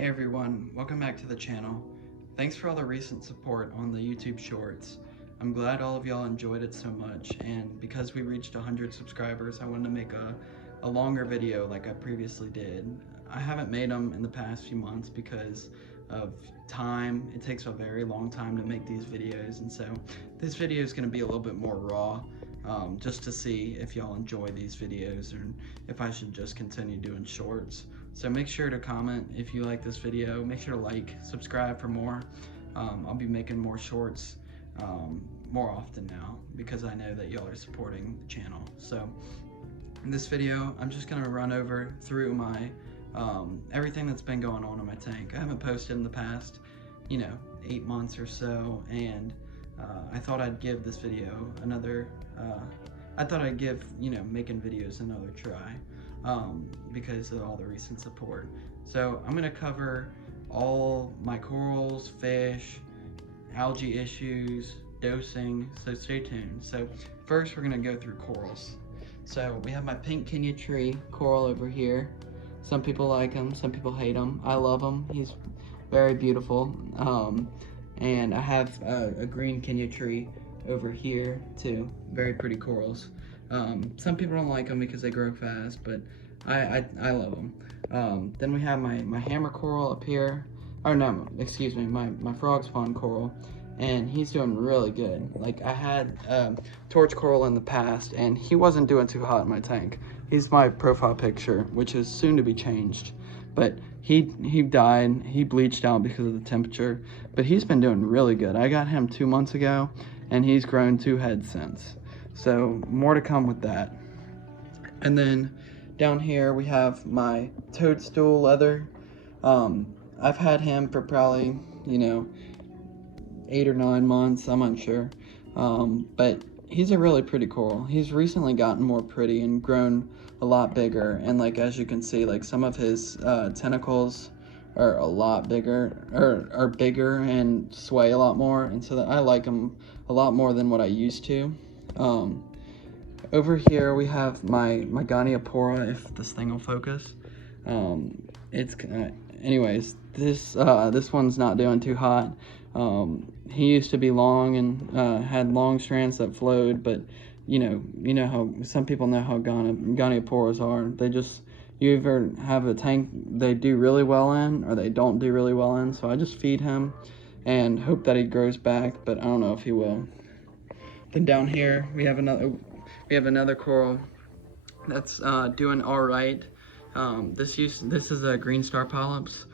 Hey everyone, welcome back to the channel. Thanks for all the recent support on the YouTube Shorts. I'm glad all of y'all enjoyed it so much, and because we reached 100 subscribers, I wanted to make a longer video like I previously did. I haven't made them in the past few months because of time. It takes a very long time to make these videos, and so this video is going to be a little bit more raw, just to see if y'all enjoy these videos or if I should just continue doing shorts. So make sure to comment if you like this video. Make sure to like, subscribe for more. I'll be making more shorts more often now because I know that y'all are supporting the channel. So in this video, I'm just gonna run over through my everything that's been going on in my tank. I haven't posted in the past, 8 months or so, and I thought I'd give this video another, making videos another try. Because of all the recent support. So I'm going to cover all my corals, fish, algae issues, dosing, so stay tuned. So first we're going to go through corals. So we have my pink Kenya tree coral over here. Some people like him, some people hate him. I love him, he's very beautiful. And I have a green Kenya tree over here too, very pretty corals. Some people don't like them because they grow fast, but I love them. Then we have my hammer coral up here. Oh no, excuse me, my frog spawn coral, and he's doing really good. Like, I had torch coral in the past, and he wasn't doing too hot in my tank. He's my profile picture, which is soon to be changed. But he died, he bleached out because of the temperature, but he's been doing really good. I got him 2 months ago, and he's grown 2 heads since. So more to come with that. And then down here we have my toadstool leather. I've had him for probably 8 or 9 months, I'm unsure, but he's a really pretty coral. He's recently gotten more pretty and grown a lot bigger, and like, as you can see, like, some of his tentacles are a lot bigger, or are bigger and sway a lot more, and so that I like him a lot more than what I used to. Over here we have my Goniopora, if this thing will focus. Anyways, this one's not doing too hot. He used to be long and had long strands that flowed, but you know how some people know how Gonioporas are. You either have a tank they do really well in, or they don't do really well in. So I just feed him and hope that he grows back, but I don't know if he will. Then down here we have another coral that's doing all right. This is a green star polyps.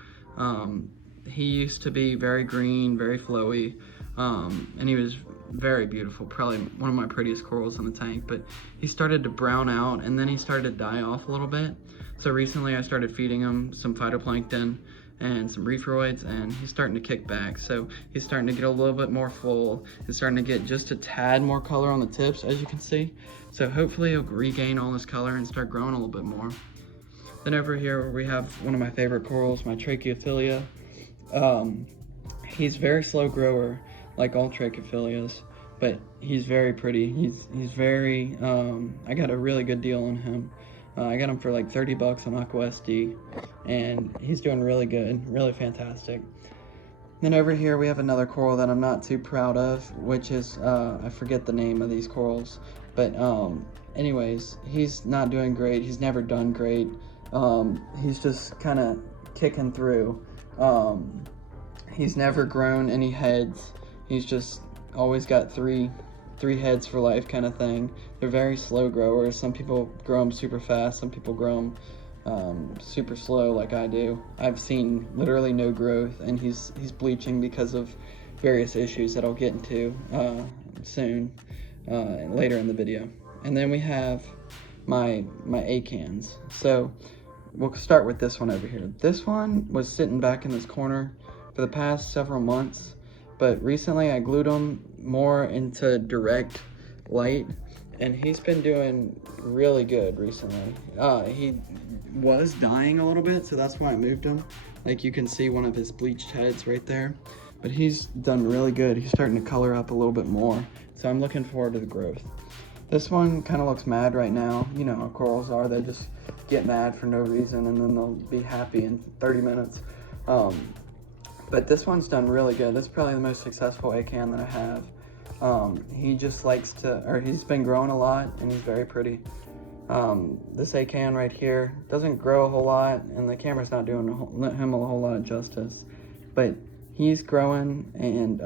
He used to be very green, very flowy, and he was very beautiful, probably one of my prettiest corals in the tank, but he started to brown out and then he started to die off a little bit. So recently I started feeding him some phytoplankton and some reefroids, and he's starting to kick back. So he's starting to get a little bit more full. He's starting to get just a tad more color on the tips, as you can see. So hopefully he'll regain all his color and start growing a little bit more. Then over here we have one of my favorite corals, my Tracheophilia. He's very slow grower, like all Tracheophilias, but he's very pretty. He's very, I got a really good deal on him. I got him for like 30 bucks on AquaSD, and he's doing really good, really fantastic. Then over here we have another coral that I'm not too proud of, which is, I forget the name of these corals, but anyways, he's not doing great. He's never done great. He's just kind of kicking through. He's never grown any heads. He's just always got three heads for life kind of thing. They're very slow growers. Some people grow them super fast, some people grow them super slow like I do. I've seen literally no growth, and he's bleaching because of various issues that I'll get into soon, later in the video. And then we have my acans. So we'll start with this one over here. This one was sitting back in this corner for the past several months, but recently I glued him more into direct light, and he's been doing really good recently. He was dying a little bit, so that's why I moved him. Like, you can see one of his bleached heads right there, but he's done really good. He's starting to color up a little bit more, so I'm looking forward to the growth. This one kind of looks mad right now. You know how corals are, they just get mad for no reason and then they'll be happy in 30 minutes. But this one's done really good. This is probably the most successful acan that I have. He just likes to, or he's been growing a lot, and he's very pretty. This acan right here doesn't grow a whole lot, and the camera's not doing him a whole lot of justice, but he's growing, and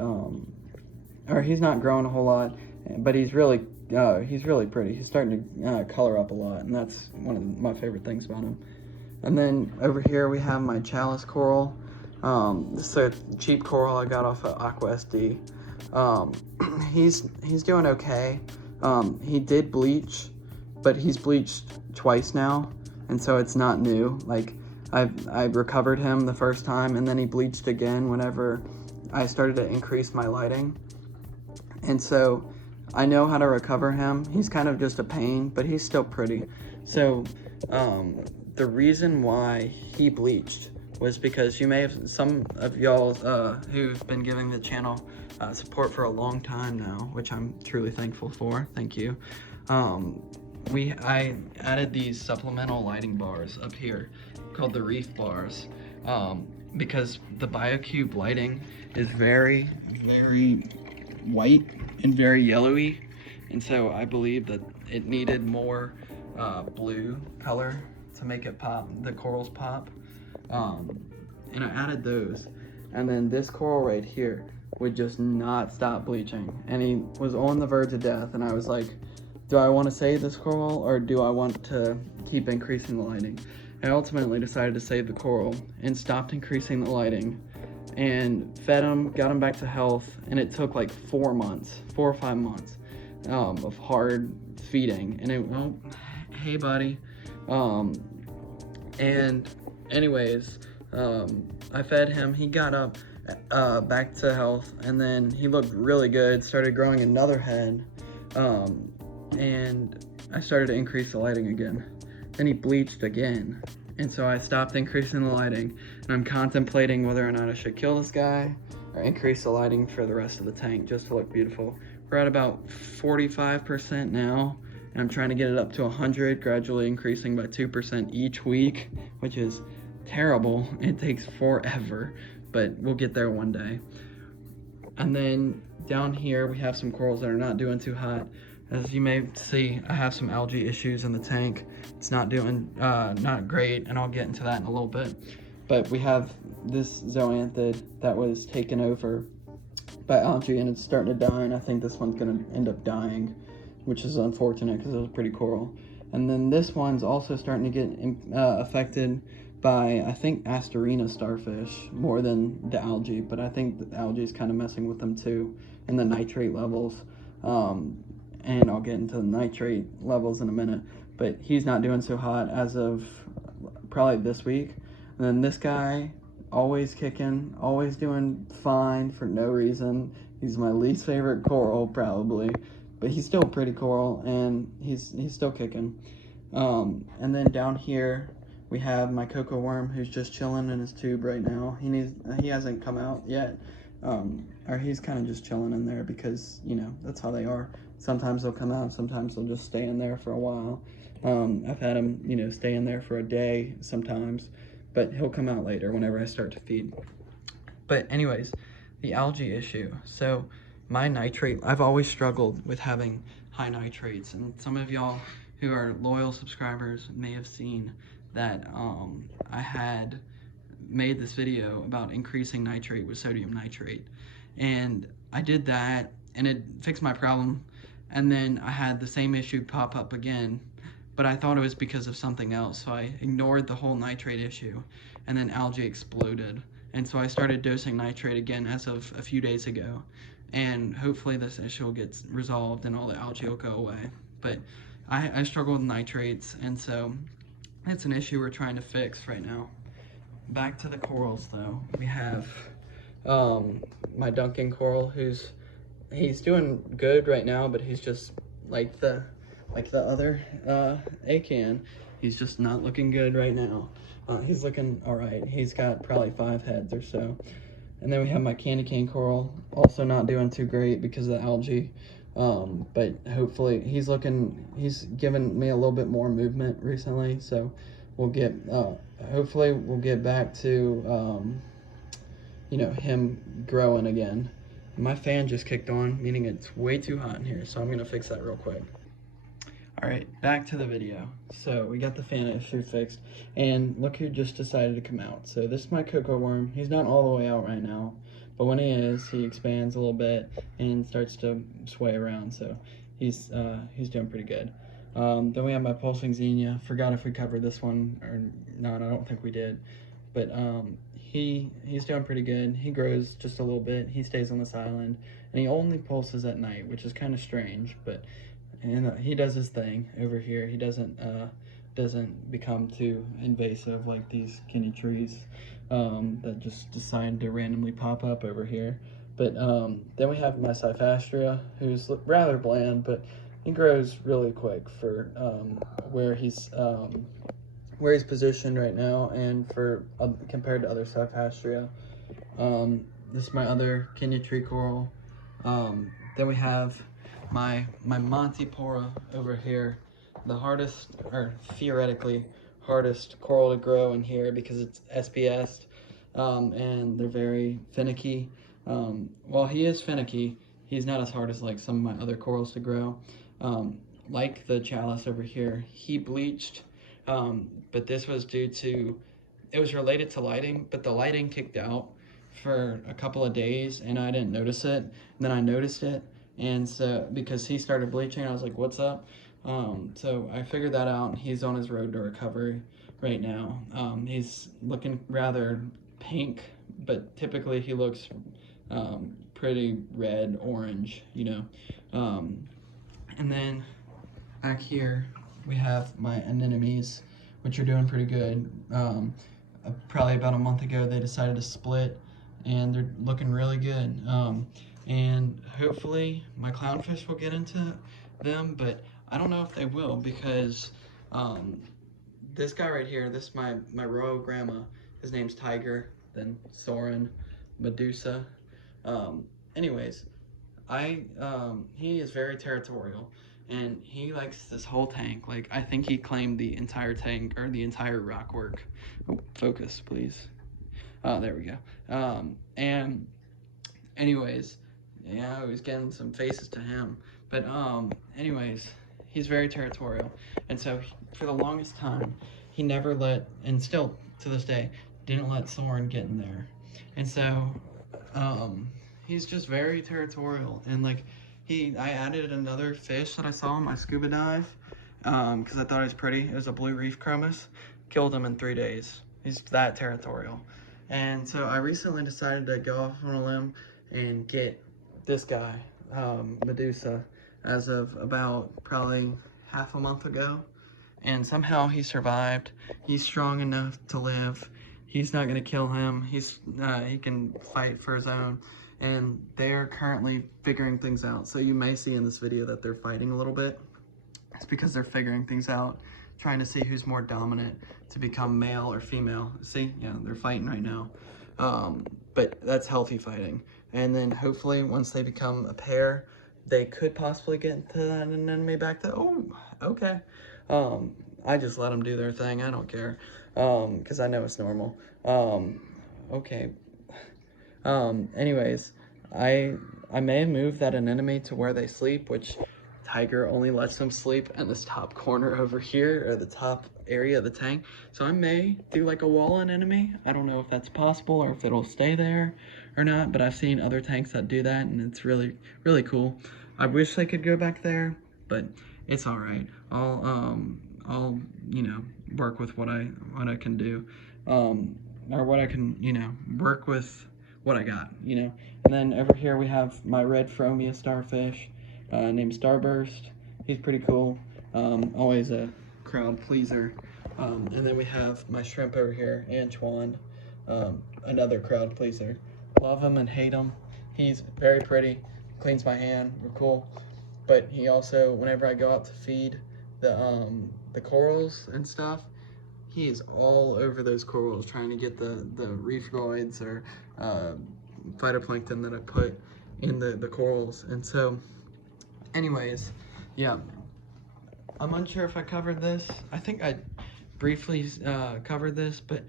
or he's not growing a whole lot, but he's really pretty. He's starting to color up a lot, and that's one of my favorite things about him. And then over here we have my chalice coral. This is a cheap coral I got off of Aqua SD. He's doing okay. He did bleach, but he's bleached twice now, and so it's not new. Like, I recovered him the first time, and then he bleached again whenever I started to increase my lighting. And so I know how to recover him. He's kind of just a pain, but he's still pretty. So the reason why he bleached was because you may have, some of y'all who've been giving the channel support for a long time now, which I'm truly thankful for. Thank you. I added these supplemental lighting bars up here called the Reef bars, because the Biocube lighting is very, very white and very yellowy, and so I believe that it needed more blue color to make it pop, the corals pop, and I added those. And then this coral right here would just not stop bleaching, and he was on the verge of death, and I was like, do I want to save this coral, or do I want to keep increasing the lighting? I ultimately decided to save the coral and stopped increasing the lighting, and fed him, got him back to health, and it took like 4 or 5 months of hard feeding. And it, oh, hey buddy. And anyways, I fed him, he got up back to health, and then he looked really good, started growing another head, and I started to increase the lighting again. Then he bleached again, and so I stopped increasing the lighting, and I'm contemplating whether or not I should kill this guy or increase the lighting for the rest of the tank just to look beautiful. We're at about 45% now, and I'm trying to get it up to 100, gradually increasing by 2% each week, which is terrible. It takes forever, but we'll get there one day. And then down here we have some corals that are not doing too hot. As you may see, I have some algae issues in the tank. It's not doing not great, and I'll get into that in a little bit. But we have this zoanthid that was taken over by algae, and it's starting to die, and I think this one's gonna end up dying, which is unfortunate because it was pretty coral. And then this one's also starting to get affected by, I think, Styrene starfish more than the algae, but I think the algae is kind of messing with them too, and the nitrate levels. And I'll get into the nitrate levels in a minute, but he's not doing so hot as of probably this week. And then this guy, always kicking, always doing fine for no reason. He's my least favorite coral probably, but he's still a pretty coral, and he's still kicking. And then down here we have my cocoa worm, who's just chilling in his tube right now. He hasn't come out yet, or he's kind of just chilling in there because, you know, that's how they are. Sometimes they'll come out, sometimes they'll just stay in there for a while. I've had him, you know, stay in there for a day sometimes, but he'll come out later whenever I start to feed. But anyways, the algae issue. So my nitrate, I've always struggled with having high nitrates, and some of y'all who are loyal subscribers may have seen that I had made this video about increasing nitrate with sodium nitrate, and I did that, and it fixed my problem. And then I had the same issue pop up again, but I thought it was because of something else, so I ignored the whole nitrate issue, and then algae exploded. And so I started dosing nitrate again as of a few days ago, and hopefully this issue will get resolved and all the algae will go away. But I struggle with nitrates, and so it's an issue we're trying to fix right now. Back to the corals though. We have my Duncan coral, he's doing good right now, but he's just like the other acan. He's just not looking good right now. He's looking all right. He's got probably 5 heads or so. And then we have my candy cane coral, also not doing too great because of the algae. But hopefully he's given me a little bit more movement recently, so we'll get hopefully we'll get back to you know, him growing again. My fan just kicked on, meaning it's way too hot in here, so I'm gonna fix that real quick. All right, back to the video. So we got the fan issue fixed, and look who just decided to come out. So this is my cocoa worm. He's not all the way out right now, but when he is, he expands a little bit and starts to sway around. So he's doing pretty good. Then we have my pulsing xenia. Forgot if we covered this one or not. I don't think we did, but he's doing pretty good. He grows just a little bit. He stays on this island, and he only pulses at night, which is kind of strange, but. And he does his thing over here. He doesn't become too invasive like these guinea trees that just decide to randomly pop up over here. But then we have my Cyphastria, who's rather bland, but he grows really quick for where he's positioned right now, and for compared to other Cyphastria. This is my other guinea tree coral. Then we have my Montipora over here, the hardest, or theoretically hardest coral to grow in here because it's SPS, and they're very finicky. While he is finicky, he's not as hard as like some of my other corals to grow. Like the chalice over here, he bleached, but this was due to, it was related to lighting, but the lighting kicked out for a couple of days and I didn't notice it. And then I noticed it. And so, because he started bleaching, I was like, what's up? So I figured that out. He's on his road to recovery right now. He's looking rather pink, but typically he looks pretty red, orange, you know. And then back here, we have my anemones, which are doing pretty good. Probably about a month ago, they decided to split, and they're looking really good. And hopefully my clownfish will get into them, but I don't know if they will because this guy right here, this is my royal grandma, his name's Tiger, then Soren, Medusa. Anyways, he is very territorial, and he likes this whole tank. Like, I think he claimed the entire tank, or the entire rockwork. Oh, focus, please. There we go. And anyways, yeah, I was getting some faces to him. But anyways, he's very territorial. And so for the longest time, he never let, and still to this day, didn't let Soren get in there. And so he's just very territorial. And like, I added another fish that I saw on my scuba dive because I thought he was pretty. It was a blue reef chromis. Killed him in 3 days. He's that territorial. And so I recently decided to go off on a limb and get this guy, Medusa, as of about probably half a month ago. And somehow he survived. He's strong enough to live. He's not gonna kill him. He can fight for his own. And they are currently figuring things out. So you may see in this video that they're fighting a little bit. It's because they're figuring things out, trying to see who's more dominant to become male or female. See, yeah, they're fighting right now. But that's healthy fighting. And then hopefully once they become a pair, they could possibly get into that anemone back to, oh, okay. I just let them do their thing. I don't care, because I know it's normal. Okay. Anyways, I may move that anemone to where they sleep, which Tiger only lets them sleep in this top corner over here, or the top area of the tank. So I may do like a wall anemone. I don't know if that's possible or if it'll stay there or not, but I've seen other tanks that do that, and it's really, really cool. I wish I could go back there, but it's all right. I'll you know, work with what I can do, or what I can, you know, work with what I got, you know. And then over here we have my red Phromia starfish, named Starburst. He's pretty cool. Always a crowd pleaser. And then we have my shrimp over here, Antoine, another crowd pleaser. Love him and hate him. He's very pretty, cleans my hand, we're cool. But he also, whenever I go out to feed the corals and stuff, he is all over those corals trying to get the reefroids or phytoplankton that I put in the corals. And so, anyways, yeah, I'm unsure if I covered this. I think I briefly covered this, but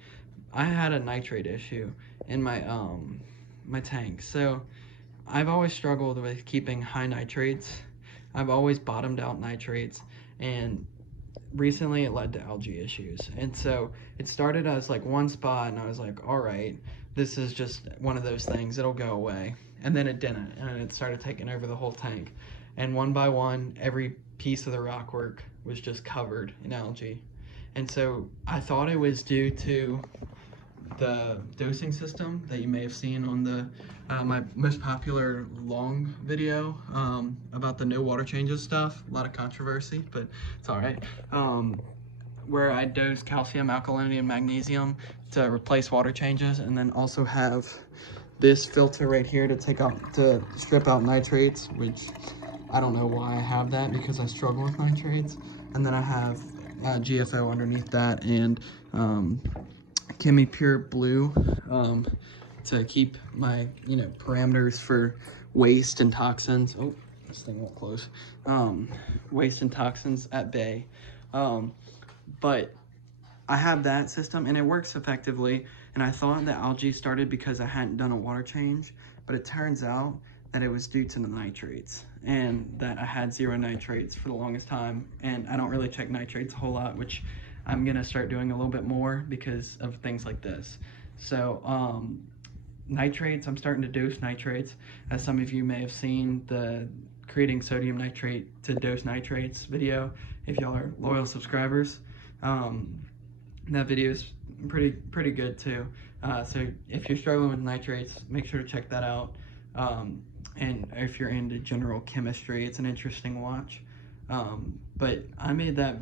I had a nitrate issue in my my tank. So I've always struggled with keeping high nitrates. I've always bottomed out nitrates, and recently it led to algae issues. And so it started as like one spot, and I was like, all right, this is just one of those things, it'll go away. And then it didn't, and it started taking over the whole tank. And one by one, every piece of the rockwork was just covered in algae. And so I thought it was due to the dosing system that you may have seen on the my most popular long video about the no water changes stuff. A lot of controversy, but it's all right. Where I dose calcium, alkalinity, and magnesium to replace water changes, and then also have this filter right here to strip out nitrates, which I don't know why I have that, because I struggle with nitrates. And then I have GFO underneath that, and Chemi Pure Blue to keep my parameters for waste and toxins. Oh, this thing won't close. Waste and toxins at bay. But I have that system, and it works effectively. And I thought that algae started because I hadn't done a water change, but it turns out that it was due to the nitrates, and that I had 0 nitrates for the longest time. And I don't really check nitrates a whole lot, which I'm gonna start doing a little bit more because of things like this. So nitrates, I'm starting to dose nitrates. As some of you may have seen the creating sodium nitrate to dose nitrates video, if y'all are loyal subscribers. That video is pretty good too. So if you're struggling with nitrates, make sure to check that out. And if you're into general chemistry, it's an interesting watch. But I made that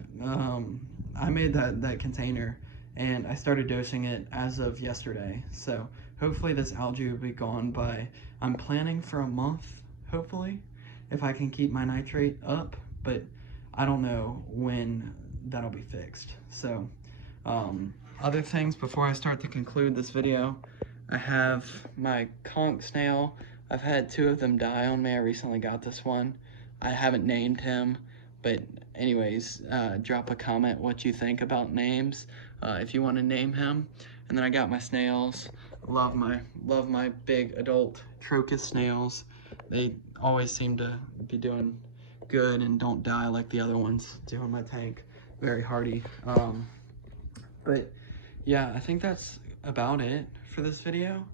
that container, and I started dosing it as of yesterday. So hopefully this algae will be gone by, I'm planning for a month, hopefully, if I can keep my nitrate up, but I don't know when that'll be fixed. So other things before I start to conclude this video, I have my conch snail. I've had 2 of them die on me. I recently got this one. I haven't named him, but anyways, drop a comment what you think about names, if you want to name him. And then I got my snails. Love my big adult Trocus snails. They always seem to be doing good and don't die like the other ones do in my tank. Very hardy. But yeah, I think that's about it for this video.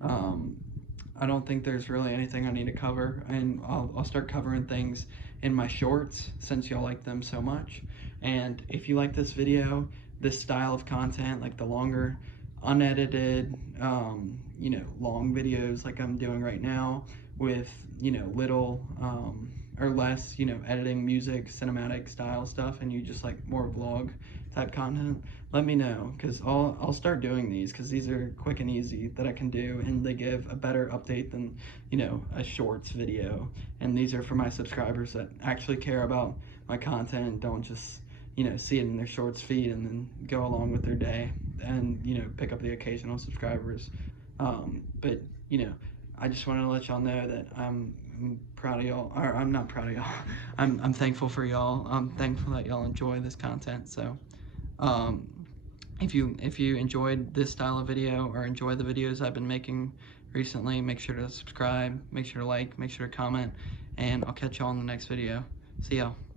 I don't think there's really anything I need to cover, and I'll start covering things in my shorts since y'all like them so much. And if you like this video, this style of content, like the longer, unedited, long videos like I'm doing right now with, little or less, editing, music, cinematic style stuff, and you just like more vlog type content, let me know, because I'll start doing these, because these are quick and easy that I can do, and they give a better update than a shorts video. And these are for my subscribers that actually care about my content and don't just see it in their shorts feed and then go along with their day and pick up the occasional subscribers. But I just wanted to let y'all know that I'm proud of y'all, or I'm not proud of y'all. I'm thankful for y'all. I'm thankful that y'all enjoy this content. So if you enjoyed this style of video or enjoy the videos I've been making recently, make sure to subscribe, make sure to like, make sure to comment, and I'll catch y'all in the next video. See y'all.